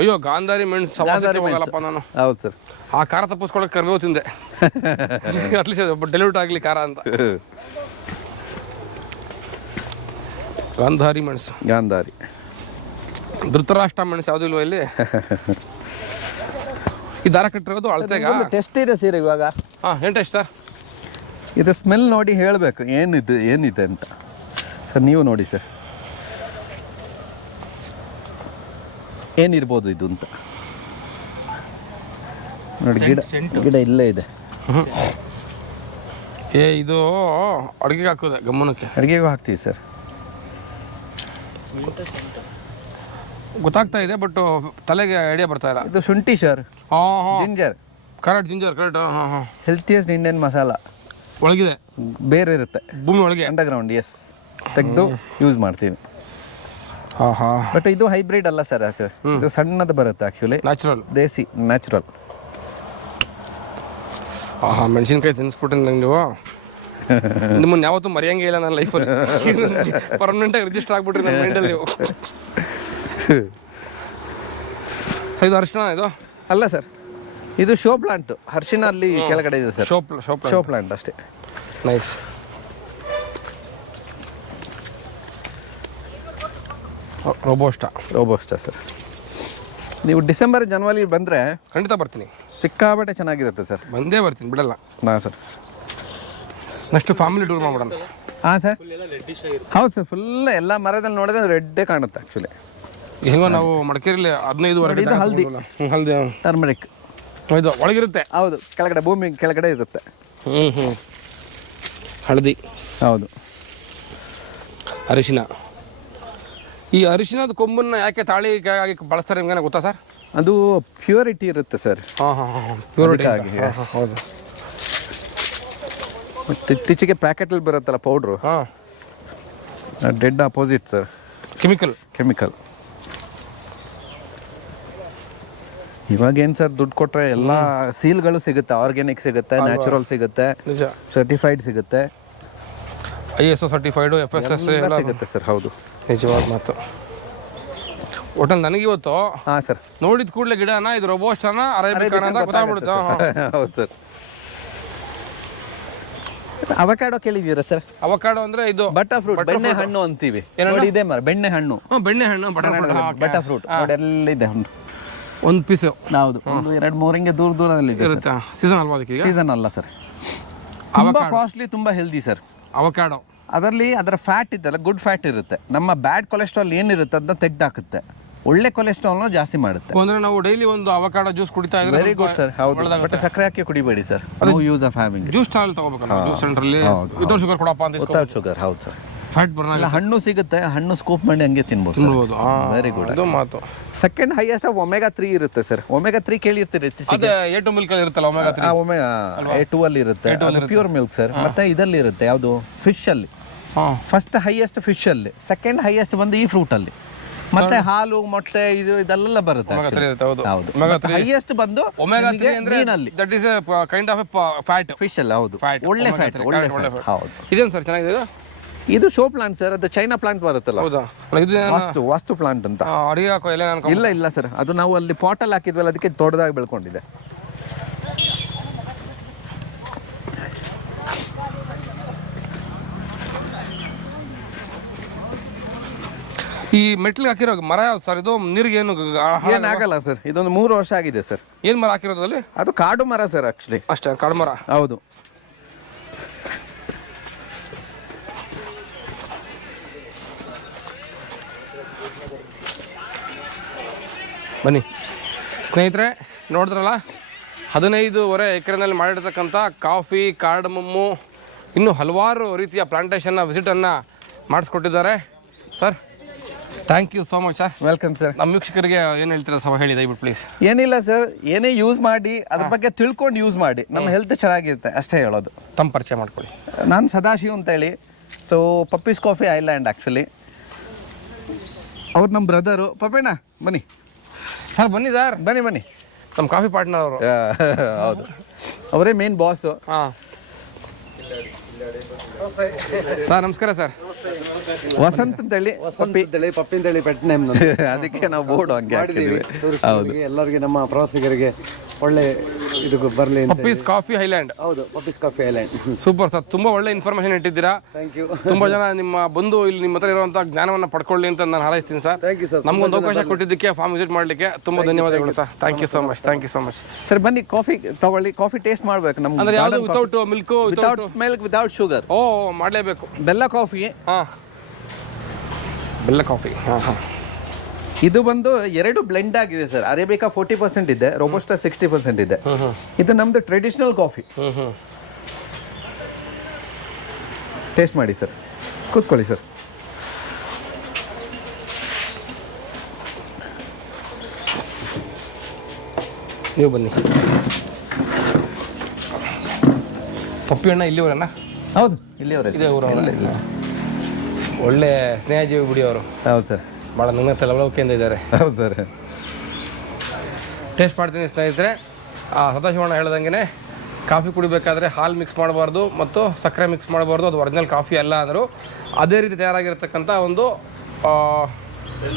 ಅಯ್ಯೋ ಗಾಂಧಾರಿ ಮೆಣಸು ಸವಾಸಕ್ಕೆ ಹೋಗಲ್ಲಪ್ಪ ನಾನು. ಹೌದು ಸರ್. ಆ ಖಾರ ತಪ್ಪಿಸ್ಕೊಳಕ್ಕೆ ಕರ್ಬೇವು ತಿಂದೆ ಅಟ್ಲೀಸ್ಟ್ ಡೆಲಿವರ್ಟ್ ಆಗಲಿ ಖಾರ ಅಂತ. ಗಾಂಧಾರಿ ಮೆಣಸು, ಗಾಂಧಾರಿ. ಧೃತರಾಷ್ಟ್ರ ಮೆಣಸು ಯಾವುದೂ ಇಲ್ವ ಇಲ್ಲಿ? ಈ ದಾರ ಕಟ್ಟಿರೋದು ಅಳತೆಗ ಟೆಸ್ಟ್ ಇದೆ ಸರ್ ಇವಾಗ. ಹಾಂ, ಏನು ಟೆಸ್ಟ್ ಸರ್? ಇದು ಸ್ಮೆಲ್ ನೋಡಿ ಹೇಳಬೇಕು ಏನಿದೆ ಅಂತ ಸರ್. ನೀವು ನೋಡಿ ಸರ್, ಏನಿರ್ಬೋದು ಇದು ಅಂತ ನೋಡಿ. ಗಿಡ ಇಲ್ಲೇ ಇದೆ. ಇದು ಅಡುಗೆಗೆ ಹಾಕೋದೆ, ಗಮನಕ್ಕೆ ಅಡುಗೆಗೂ ಹಾಕ್ತೀವಿ ಸರ್. ಗೊತ್ತಾಗ್ತಾ ಇದೆ ಬಟ್ ತಲೆಗೆ ಐಡಿಯಾ ಬರ್ತಾ ಇಲ್ಲ. ಇದು ಶುಂಠಿ sir. Ginger. Correct, ginger correct. Healthiest Indian masala. ಒಳಗಿದೆ, ಬೇರೆ ಇರುತ್ತೆ ಭೂಮಿ ಒಳಗೆ, ಅಂಡರ್ಗ್ರೌಂಡ್. ಎಸ್, ತೆಗೆದು ಯೂಸ್ ಮಾಡ್ತೀವಿ. ಬಟ್ ಇದು ಹೈಬ್ರಿಡ್ ಅಲ್ಲ ಸರ್. ಇದು ಸಣ್ಣದು ಬರುತ್ತೆ ಆ್ಯಕ್ಚುಲಿ, ನ್ಯಾಚುರಲ್, ದೇಸಿ, ನ್ಯಾಚುರಲ್. ಮೆಣಸಿನ್ಕಾಯಿ ತಿನ್ನಿಸ್ಬಿಟ್ರೆ ನಂಗೆ ನೀವು ನಿಮ್ಮನ್ನು ಯಾವತ್ತೂ ಮರೆಯಂಗೇ ಇಲ್ಲ ನನ್ನ ಲೈಫಲ್ಲಿ. ಪರ್ಮನೆಂಟಾಗಿ ರಿಜಿಸ್ಟರ್ ಆಗ್ಬಿಟ್ರಿ ನನ್ನ ಮೈಂಡಲ್ಲಿ. ಇದು ಅರಿಶಿನ ಇದು ಅಲ್ಲ ಸರ್, ಇದು ಶೋ ಪ್ಲಾಂಟ್. ಅರಿಶಿನ ಅಲ್ಲಿ ಕೆಳಗಡೆ ಇದೆ ಸರ್. ಶೋ ಪ್ಲಾಂಟ್ ಅಷ್ಟೇ. ನೈಸ್. Robusta sir. ನೀವು ಡಿಸೆಂಬರ್ ಜನವರಿ ಬಂದರೆ ಖಂಡಿತ ಬರ್ತೀನಿ. ಸಿಕ್ಕಾಬಟ್ಟೆ ಚೆನ್ನಾಗಿರುತ್ತೆ ಸರ್. ಬಂದೇ ಬರ್ತೀನಿ, ಬಿಡಲ್ಲ. ಹಾಂ ಸರ್. ನೆಕ್ಸ್ಟ್ ಫ್ಯಾಮಿಲಿ ಟೂರ್ ಮಾಡೋಣ. ಹಾಂ ಸರ್. ಹೌದು ಸರ್, ಫುಲ್ ಎಲ್ಲ ಮರದಲ್ಲಿ ನೋಡಿದ್ರೆ ರೆಡ್ಡೇ ಕಾಣುತ್ತೆ ಆ್ಯಕ್ಚುಲಿ. ಹೆಂಗೋ ನಾವು ಮಡಿಕೇರಿಲಿ 15 ಇದು ಹಲ್ದಿ, ಟರ್ಮರಿಕ್. ಇದು ಒಳಗಿರುತ್ತೆ. ಹೌದು, ಕೆಳಗಡೆ ಭೂಮಿ ಕೆಳಗಡೆ ಇರುತ್ತೆ. ಹಳದಿ. ಹೌದು. ಅರಿಶಿನ. ಈ ಅರಿಶಿನದ ಕೊಂಬನ್ನ ಯಾಕೆ ತಾಳಿ ಆಗಿ ಬಳಸ್ತಾರೆ ನಿಮ್ಗೆ ಗೊತ್ತಾ ಸರ್? ಅದು ಪ್ಯೂರಿಟಿ ಇರುತ್ತೆ ಸರ್. ಪ್ಯೂರಿಟಿ ಆಗಿ. ಹೌದು. ಮತ್ತು ಇತ್ತೀಚೆಗೆ ಪ್ಯಾಕೆಟಲ್ಲಿ ಬರುತ್ತಲ್ಲ powder, dead opposite sir. Chemical. ಇವಾಗೇನು ಸರ್, ದುಡ್ಡು ಕೊಟ್ಟರೆ ಎಲ್ಲ ಸೀಲ್ಗಳು ಸಿಗುತ್ತೆ. ಆರ್ಗ್ಯಾನಿಕ್ ಸಿಗುತ್ತೆ, ನ್ಯಾಚುರಲ್ ಸಿಗುತ್ತೆ, ಸರ್ಟಿಫೈಡ್ ಸಿಗುತ್ತೆ, ISO ಸರ್ಟಿಫೈಡು, FSS ಸಿಗುತ್ತೆ ಸರ್. ಹೌದು, ನಿಜವಾದ ಮಾತು. ಒಟ್ಟಲ್ಲಿ ನನಗಿವತ್ತು ಹಾಂ ಸರ್, ನೋಡಿದ ಕೂಡಲೇ ಗಿಡನ ಇದು ರೋಬೋಸ್ಟಾನ ಅರೇಬಿಕಾನ ಅಂತ ಗೊತ್ತಾಗ್ಬಿಡುತ್ತೆ. ಹೌದು ಸರ್. ಅವಕಾಡೋ ಕೇಳಿದ್ದೀರಾ ಸರ್? ಅವಕಾಡೋ ಅಂದ್ರೆ ಇದು ಬಟರ್ ಫ್ರೂಟ್, ಬೆಣ್ಣೆ ಹಣ್ಣು ಅಂತೀವಿ. ನೋಡಿ ಇದೆ ಮರ, ಬೆಣ್ಣೆ ಹಣ್ಣು. ಬೆಣ್ಣೆ ಹಣ್ಣು, ಬಟರ್ ಫ್ರೂಟ್ ನೋಡಿ, ಎಲ್ಲಿದೆ ಹಣ್ಣು. ಒಂದು ಪೀಸ್. ಹೌದು, 1-2-3 ಹಿಂಗೆ ದೂರದಲ್ಲಿ ಇರುತ್ತೆ. ಸೀಸನ್ ಅಲ್ವಾ ಅದಕ್ಕೆ? ಸೀಸನ್ ಅಲ್ಲ ಸರ್. ತುಂಬಾ ಕಾಸ್ಟ್ಲಿ, ತುಂಬಾ ಹೆಲ್ದಿ ಸರ್ ಅವಕಾಡೋ. ಅದರಲ್ಲಿ ಅದರ ಫ್ಯಾಟ್ ಇದೆಲ್ಲ ಗುಡ್ ಫ್ಯಾಟ್ ಇರುತ್ತೆ. ನಮ್ಮ ಬ್ಯಾಡ್ ಕೊಲೆಸ್ಟ್ರಾಲ್ ಏನಿರುತ್ತೆ ಅದನ್ನ ತೆಗ್ದಾಕುತ್ತೆ. ಒಳ್ಳೆ ಕೊಲೆಸ್ಟ್ರಾಲ್ನ ಜಾಸ್ತಿ ಮಾಡುತ್ತೆ. ಅಂದ್ರೆ ನಾವು ಡೈಲಿ ಒಂದು ಅವಕಾಡೋ ಜ್ಯೂಸ್ ಕುಡಿತಾ ಇದ್ರೆ ವೆರಿ ಗುಡ್ ಸರ್. ಹೌದು, ಬಟ್ ಸಕ್ಕರೆ ಹಾಕಿ ಕುಡಿಬೇಡಿ sir. No use of having. Juice stall ತಗೋಬೇಕಲ್ಲ, ಜ್ಯೂಸ್ ಸೆಂಟ್ರಲ್ಲಿ ವಿತೌಟ್ ಶುಗರ್ ಕೊಡಪ್ಪ ಅಂತ. Without sugar. ಹೌದು ಸರ್. Fat burn. ಹಣ್ಣು ಸಿಗುತ್ತೆ, ಹಣ್ಣು ಸ್ಕೂಪ್ ಮಾಡಿ ಹಂಗೆ ತಿನ್ಬೋದು. Very good. ಅದು ಮಾತು. ಸೆಕೆಂಡ್ ಹೈಯೆಸ್ಟ್ ಒಮೆಗಾ 3 ಇರುತ್ತೆ ಸರ್. ಒಮೆಗಾ 3 ಕೇಳಿರ್ತೀರಿ? ಅದೇ A2 ಮಿಲ್ಕ್ ಅಲ್ಲಿ ಇರುತ್ತಲ್ಲ ಒಮೆಗಾ 3. ಒಮೆಗಾ A2 ಅಲ್ಲಿ ಇರುತ್ತೆ, ಪ್ಯೂರ್ ಮಿಲ್ಕ್ ಸರ್. ಮತ್ತೆ ಇದರಲ್ಲಿ ಇರುತ್ತೆ ಯಾವುದು, ಫಿಶ್ ಅಲ್ಲಿ. ಫಸ್ಟ್ ಹೈಯೆಸ್ಟ್ ಫಿಶ್ ಅಲ್ಲಿ, ಸೆಕೆಂಡ್ ಹೈಯೆಸ್ಟ್ ಬಂದು ಈ ಫ್ರೂಟ್ ಅಲ್ಲಿ. ಮತ್ತೆ ಹಾಲು, ಮೊಟ್ಟೆ, ಇದೆಲ್ಲ ಬರುತ್ತೆ. ಹೌದು, ಹೈಯೆಸ್ಟ್ ಬಂದು ಒಮೆಗಾ 3 ಅಂದ್ರೆ that is A kind of fat fish ಅಲ್ಲ. ಹೌದು, ಒಳ್ಳೆ ಫ್ಯಾಟ್. ಹೌದು. ಇದೇನು ಸರ್ ಚೆನ್ನಾಗಿದೆ? ಇದು ಶೋ ಪ್ಲಾಂಟ್ ಸರ್. ಅದು ಚೈನಾ ಪ್ಲಾಂಟ್ ಬರುತ್ತಲ್ಲ. ಹೌದಾ? ವಾಸ್ತು ಪ್ಲಾಂಟ್ ಅಂತ. ಅಡಿಗೆ ಹಾಕೋ ಎಲೆ? ಇಲ್ಲ ಸರ್, ಅದು ನಾವು ಅಲ್ಲಿ ಪಾಟಲ್ಲಿ ಹಾಕಿದ್ವಲ್ಲ, ಅದಕ್ಕೆ ದೊಡ್ಡದಾಗಿ ಬೆಳ್ಕೊಂಡಿದೆ. ಈ ಮೆಟ್ಲಿಗೆ ಹಾಕಿರೋ ಮರ ಯಾವ್ದು ಸರ್? ಇದು ನೀರಿಗೆ ಏನಾಗಲ್ಲ ಸರ್. ಇದೊಂದು 3 ವರ್ಷ ಆಗಿದೆ ಸರ್. ಏನು ಮರ ಹಾಕಿರೋದ್ರಲ್ಲಿ? ಅದು ಕಾಡು ಮರ ಸರ್ ಆಕ್ಚುಲಿ. ಅಷ್ಟೇ, ಕಾಡು ಮರ. ಹೌದು. ಬನ್ನಿ ಸ್ನೇಹಿತರೆ, ನೋಡಿದ್ರಲ್ಲ 15.5 ಎಕರೆನಲ್ಲಿ ಮಾಡಿರ್ತಕ್ಕಂಥ ಕಾಫಿ, ಕಾರ್ಡಮಮ್ಮು, ಇನ್ನೂ ಹಲವಾರು ರೀತಿಯ ಪ್ಲಾಂಟೇಶನ್ನ ವಿಸಿಟನ್ನು ಮಾಡಿಸ್ಕೊಟ್ಟಿದ್ದಾರೆ sir. Thank you so much sir. Welcome sir. ನಮ್ಮ ವೀಕ್ಷಕರಿಗೆ ಏನು ಹೇಳ್ತೀರಾ ಸಹ ಹೇಳಿ ದಯವಿಟ್ಟು ಪ್ಲೀಸ್. ಏನಿಲ್ಲ ಸರ್, ಏನೇ ಯೂಸ್ ಮಾಡಿ ಅದ್ರ ಬಗ್ಗೆ ತಿಳ್ಕೊಂಡು ಯೂಸ್ ಮಾಡಿ. ನಮ್ಮ ಹೆಲ್ತ್ ಚೆನ್ನಾಗಿರುತ್ತೆ ಅಷ್ಟೇ ಹೇಳೋದು. ತಮ್ಮ ಪರಿಚಯ ಮಾಡ್ಕೊಳ್ಳಿ. ನಾನು ಸದಾಶಿವ್ ಅಂತೇಳಿ. So puppies Coffee island actually. ಅವ್ರು ನಮ್ಮ ಬ್ರದರು. ಪಪ್ಪೇಣ ಬನ್ನಿ ಸರ್. ಬನ್ನಿ ಸರ್, ಬನ್ನಿ. ನಮ್ಮ ಕಾಫಿ ಪಾರ್ಟ್ನರ್ ಅವರು. ಹೌದು, ಅವರೇ ಮೇನ್ ಬಾಸು. ಹಾಂ. ಸರ್ ನಮಸ್ಕಾರ ಸರ್. ವಸಂತ ಅಂತೇಳಿ ಪಪ್ಪಿಂತೇಳಿ ಪೆಟ್ ನೇಮ್ ಅದಕ್ಕೆ ನಾವು ಬೋರ್ಡ್ ಹಂಗೆ ಹಾಕಿದ್ದೀವಿ. ಎಲ್ಲರಿಗೆ ನಮ್ಮ ಪ್ರವಾಸಿಗರಿಗೆ ಒಳ್ಳೆ ಇದು ಬರಲಿ. Puppies Coffee Island. ಹೌದು, Puppies Coffee Island. Super sir, ತುಂಬಾ ಒಳ್ಳೆ ಇನ್ಫಾರ್ಮೇಶನ್ ಇಟ್ಟಿದ್ದೀರಾ. Thank you. ತುಂಬಾ ಜನ ನಿಮ್ಮ ಬಂದು ಇಲ್ಲಿ ನಿಮ್ಮ ಹತ್ರ ಇರುವಂತಹ ಜ್ಞಾನವನ್ನ ಪಡ್ಕೊಳ್ಳಿ ಅಂತ ನಾನು ಹಾರೈಸ್ತೀನಿ ಸರ್. Thank you sir. ನಮ್ಗೊಂದು ಅವಕಾಶ ಕೊಟ್ಟಿದ್ದಕ್ಕೆ ಫಾರ್ಮ್ ವಿಸಿಟ್ ಮಾಡಲಿಕ್ಕೆ ತುಂಬಾ ಧನ್ಯವಾದಗಳು sir. Thank you so much. Thank you so much sir. ಬನ್ನಿ ಕಾಫಿ ತಗೊಳ್ಳಿ, ಕಾಫಿ ಟೇಸ್ಟ್ ಮಾಡ್ಬೇಕು. ನಮ್ಗೆ ಅಂದ್ರೆ ಯಾವುದು without milk, without milk, without sugar. ಓ ಮಾಡಲೇಬೇಕು. ಬೆಲ್ಲ ಕಾಫಿ. ಬೆಲ್ಲ ಕಾಫಿ. ಇದು ಬಂದು 2 ಬ್ಲೆಂಡ್ ಆಗಿದೆ ಸರ್. ಅರೇಬಿಕಾ 40% ಇದೆ, ರೋಬಸ್ಟಾ 60% ಇದೆ. ಇದು ನಮ್ದು ಟ್ರೆಡಿಷನಲ್ ಕಾಫಿ. ಟೇಸ್ಟ್ ಮಾಡಿ ಸರ್. ಕೂತ್ಕೊಳ್ಳಿ ಸರ್. ನೀವು ಬನ್ನಿ. ಪಪ್ಪಿ ಅಣ್ಣ ಇಲ್ಲಿವರಣ್ಣ? ಹೌದು, ಇಲ್ಲಿಯವರೇ. ಇದೇ ಊರು. ಒಳ್ಳೆ ಸ್ನೇಹಜೀವಿ ಬಿಡಿ ಅವರು. ಹೌದು ಸರ್. ಭಾಳ ನನ್ನ ಲವಲವಿಕೆಯಿಂದ ಇದ್ದಾರೆ. ಹೌದು ಸರ್. ಟೇಸ್ಟ್ ಮಾಡ್ತೀನಿ ಸ್ನೇಹಿತರೆ. ಸದಾಶಿವಣ್ಣ ಹೇಳ್ದಂಗೆ ಕಾಫಿ ಕುಡಿಬೇಕಾದ್ರೆ ಹಾಲು ಮಿಕ್ಸ್ ಮಾಡಬಾರ್ದು ಮತ್ತು ಸಕ್ಕರೆ ಮಿಕ್ಸ್ ಮಾಡಬಾರ್ದು, ಅದು ಒರಿಜಿನಲ್ ಕಾಫಿ ಅಲ್ಲ ಅಂದರು. ಅದೇ ರೀತಿ ತಯಾರಾಗಿರ್ತಕ್ಕಂಥ ಒಂದು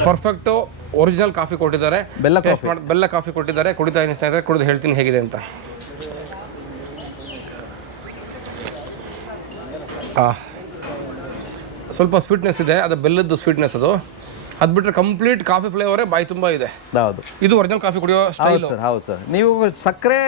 ಪರ್ಫೆಕ್ಟು ಒರಿಜಿನಲ್ ಕಾಫಿ ಕೊಟ್ಟಿದ್ದಾರೆ. ಬೆಲ್ಲ ಕಾಫಿ ಕೊಟ್ಟಿದ್ದಾರೆ. ಕುಡಿತಾ ಇದ್ದೀನಿ ಸ್ನೇಹಿತರೆ, ಕುಡಿದು ಹೇಳ್ತೀನಿ ಹೇಗಿದೆ ಅಂತ. ಸ್ವಲ್ಪ ಸ್ವೀಟ್ನೆಸ್ ಇದೆ, ಅದು ಬೆಲ್ಲದ್ದು ಸ್ವೀಟ್ನೆಸ್. ಅದು ಬಿಟ್ಟರೆ ಕಂಪ್ಲೀಟ್ ಕಾಫಿ ಫ್ಲೇವರೇ ಬಾಯಿ ತುಂಬ ಇದೆ. ಹೌದು, ಇದು ಒರಿಜಿನಲ್ ಕಾಫಿ ಕುಡಿಯೋ ಸ್ಟೈಲ್ ಸರ್. ಹೌದು ಸರ್. ನೀವು ಸಕ್ಕರೆ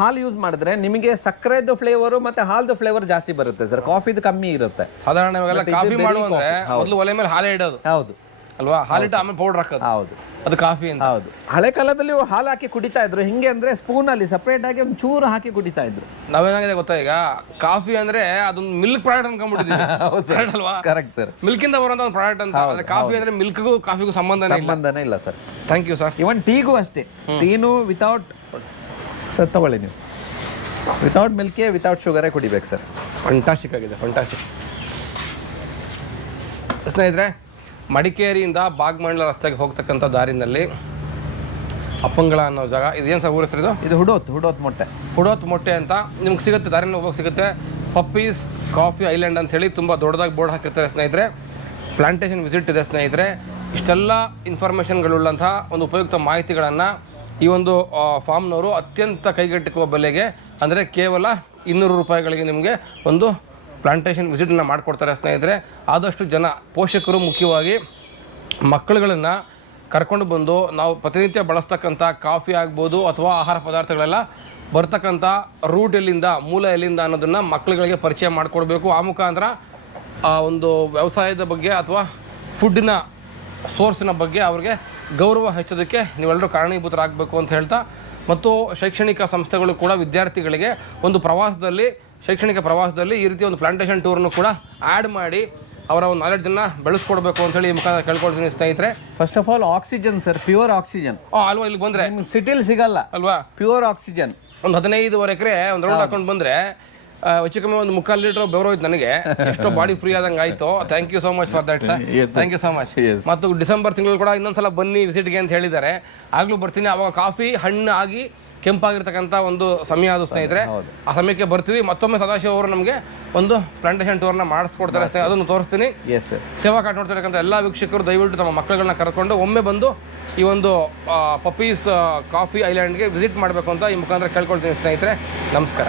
ಹಾಲು ಯೂಸ್ ಮಾಡಿದ್ರೆ ನಿಮಗೆ ಸಕ್ಕರೆದು ಫ್ಲೇವರು ಮತ್ತೆ ಹಾಲ್ದು ಫ್ಲೇವರ್ ಜಾಸ್ತಿ ಬರುತ್ತೆ ಸರ್. ಕಾಫಿದು ಕಮ್ಮಿ ಇರುತ್ತೆ. ಸಾಧಾರಣವಾಗೆಲ್ಲ ಕಾಫಿ ಮಾಡುವಂದ್ರೆ ಮೊದಲು ಒಲೆ ಮೇಲೆ ಹಾಲೇ ಇಡೋದು. ಹೌದು ಅಲ್ವಾ? ಹಾಲಿಟ್ಟು ಆಮೇಲೆ ಪೌಡರ್ ಹಾಕೋದು. ಹೌದು, ಅದು ಕಾಫಿ ಅಂತ. ಹೌದು. ಹಳೆ ಕಾಲದಲ್ಲಿ ಹಾಲು ಹಾಕಿ ಕುಡಿತಾ ಇದ್ರು. ಹಿಂಗೆ ಅಂದ್ರೆ ಸ್ಪೂನ್ ಅಲ್ಲಿ ಸಪರೇಟ್ ಆಗಿ ಒಂದು ಚೂರು ಹಾಕಿ ಕುಡಿತಾ ಇದ್ರು. ನಾವೇನಾಗಿದೆ ಗೊತ್ತಾ, ಈಗ ಕಾಫಿ ಅಂದ್ರೆ ಅದೊಂದು ಮಿಲ್ಕ್ ಪ್ರಾಡಕ್ಟ್ ಅನ್ಕೊಂಡ್ಬಿಟ್ಟಿದ್ದೀವಿ ಅಲ್ವಾ? Correct sir. ಮಿಲ್ಕ್ ಇಂದ ಬರುವಂತ ಒಂದು ಪ್ರಾಡಕ್ಟ್ ಅಂತ. ಕಾಫಿ ಅಂದ್ರೆ ಮಿಲ್ಕ್ಗೂ ಕಾಫಿಗೂ ಸಂಬಂಧನೇ ಇಲ್ಲ sir. Thank you sir. Even ಟೀಗೂ ಅಷ್ಟೇ. ಟೀನು ವಿತೌಟ್ ಸರ್ ತಗೊಳ್ಳಿ ನೀವು. ವಿತೌಟ್ ಮಿಲ್ಕೆ ವಿತೌಟ್ ಶುಗರೇ ಕುಡಿಬೇಕು ಸರ್. ಫಂಟಾಸ್ಟಿಕ್ ಆಗಿದೆ, ಫಂಟಾಸ್ಟಿಕ್. ಸ್ನೇಹಿತರೆ, ಮಡಿಕೇರಿಯಿಂದ ಬಾಗ್ಮಂಡ್ಲ ರಸ್ತೆಗೆ ಹೋಗ್ತಕ್ಕಂಥ ದಾರಿನಲ್ಲಿ ಅಪ್ಪಂಗಳ ಅನ್ನೋ ಜಾಗ. ಇದೇನು ಸರ್ ಊರ ಹೆಸರು? ಇದು ಹುಡೋತ್ ಮೊಟ್ಟೆ ಅಂತ ನಿಮ್ಗೆ ಸಿಗುತ್ತೆ, ದಾರಿನಲ್ಲಿ ಹೋಗೋಕೆ ಸಿಗುತ್ತೆ. ಪಪ್ಪೀಸ್ ಕಾಫಿ ಐಲ್ಯಾಂಡ್ ಅಂತ ಹೇಳಿ ತುಂಬ ದೊಡ್ಡದಾಗಿ ಬೋರ್ಡ್ ಹಾಕಿರ್ತಾರೆ ಸ್ನೇಹಿತರೆ. ಪ್ಲಾಂಟೇಶನ್ ವಿಸಿಟ್ ಇದೆ ಸ್ನೇಹಿತರೆ. ಇಷ್ಟೆಲ್ಲ ಇನ್ಫಾರ್ಮೇಷನ್ಗಳುಳ್ಳಂತಹ ಒಂದು ಉಪಯುಕ್ತ ಮಾಹಿತಿಗಳನ್ನು ಈ ಒಂದು ಫಾರ್ಮ್ನವರು ಅತ್ಯಂತ ಕೈಗೆಟುಕುವ ಬೆಲೆಗೆ, ಅಂದರೆ ಕೇವಲ 200 ರೂಪಾಯಿಗಳಿಗೆ ನಿಮಗೆ ಒಂದು ಪ್ಲಾಂಟೇಶನ್ ವಿಸಿಟನ್ನು ಮಾಡಿಕೊಡ್ತಾರೆ ಸ್ನೇಹಿತರೆ. ಆದಷ್ಟು ಜನ ಪೋಷಕರು ಮುಖ್ಯವಾಗಿ ಮಕ್ಕಳುಗಳನ್ನು ಕರ್ಕೊಂಡು ಬಂದು ನಾವು ಪ್ರತಿನಿತ್ಯ ಬಳಸ್ತಕ್ಕಂಥ ಕಾಫಿ ಆಗ್ಬೋದು ಅಥವಾ ಆಹಾರ ಪದಾರ್ಥಗಳೆಲ್ಲ ಬರ್ತಕ್ಕಂಥ ರೂಟ್ ಎಲ್ಲಿಂದ, ಮೂಲ ಎಲ್ಲಿಂದ ಅನ್ನೋದನ್ನು ಮಕ್ಕಳುಗಳಿಗೆ ಪರಿಚಯ ಮಾಡಿಕೊಡ್ಬೇಕು. ಆ ಮುಖಾಂತರ ಆ ಒಂದು ವ್ಯವಸಾಯದ ಬಗ್ಗೆ ಅಥವಾ ಫುಡ್ಡಿನ ಸೋರ್ಸಿನ ಬಗ್ಗೆ ಅವ್ರಿಗೆ ಗೌರವ ಹೆಚ್ಚೋದಕ್ಕೆ ನೀವೆಲ್ಲರೂ ಕಾರಣೀಭೂತರಾಗಬೇಕು ಅಂತ ಹೇಳ್ತಾ, ಮತ್ತು ಶೈಕ್ಷಣಿಕ ಸಂಸ್ಥೆಗಳು ಕೂಡ ವಿದ್ಯಾರ್ಥಿಗಳಿಗೆ ಒಂದು ಶೈಕ್ಷಣಿಕ ಪ್ರವಾಸದಲ್ಲಿ ಈ ರೀತಿ ಒಂದು ಪ್ಲಾಂಟೇಶನ್ ಟೂರ್ನು ಕೂಡ ಆ್ಯಡ್ ಮಾಡಿ ಅವರ ಒಂದು ನಾಲೆಡ್ಜನ್ನು ಬೆಳೆಸ್ಕೊಡ್ಬೇಕು ಅಂತ ಹೇಳಿ ಈ ಮುಖಾಂತರ ಕೇಳ್ಕೊಳ್ತೀನಿ ಸ್ನೇಹಿತರೆ. First of all oxygen sir, pure oxygen ಅಲ್ವಾ? ಇಲ್ಲಿ ಬಂದರೆ ಸಿಟಿಲಿ ಸಿಗಲ್ಲ ಅಲ್ವಾ? Pure oxygen. ಒಂದು 15 ಎಕರೆ ಒಂದು ರೌಂಡ್ ಹಾಕೊಂಡು ಬಂದರೆ ಹೆಚ್ಚು ಕಮ್ಮಿ ಒಂದು 3/4 ಲೀಟರ್ ಬೆವರೋಯ್ತು ನನಗೆ. ಎಷ್ಟೋ ಬಾಡಿ ಫ್ರೀ ಆದಂಗೆ ಆಯಿತು. Thank you so much for that sir. Thank you so much. ಮತ್ತು ಡಿಸೆಂಬರ್ ತಿಂಗಳು ಕೂಡ ಇನ್ನೊಂದ್ಸಲ ಬನ್ನಿ ವಿಸಿಟ್ಗೆ ಅಂತ ಹೇಳಿದ್ದಾರೆ. ಆಗಲೂ ಬರ್ತೀನಿ. ಆವಾಗ ಕಾಫಿ ಹಣ್ಣು ಆಗಿ ಕೆಂಪಾಗಿರ್ತಕ್ಕಂಥ ಒಂದು ಸಮಯ ಅದು ಸ್ನೇಹಿತರೆ. ಆ ಸಮಯಕ್ಕೆ ಬರ್ತೀವಿ. ಮತ್ತೊಮ್ಮೆ ಸದಾಶಿವ ಅವರು ನಮಗೆ ಒಂದು ಪ್ಲಾಂಟೇಶನ್ ಟೂರ್ನ ಮಾಡಿಸ್ಕೊಡ್ತಾರೆ, ಅದನ್ನು ತೋರಿಸ್ತೀನಿ. ಸೇವಾ ಕಾರ್ಡ್ ನೋಡ್ತಿರ್ತಕ್ಕಂಥ ಎಲ್ಲ ವೀಕ್ಷಕರು ದಯವಿಟ್ಟು ತಮ್ಮ ಮಕ್ಕಳುಗಳನ್ನ ಕರೆದುಕೊಂಡು ಒಮ್ಮೆ ಬಂದು ಈ ಒಂದು ಪಪ್ಪೀಸ್ ಕಾಫಿ ಐಲ್ಯಾಂಡ್ಗೆ ವಿಸಿಟ್ ಮಾಡಬೇಕು ಅಂತ ಈ ಮುಖಾಂತರ ಕೇಳ್ಕೊಳ್ತೀನಿ ಸ್ನೇಹಿತರೆ. ನಮಸ್ಕಾರ.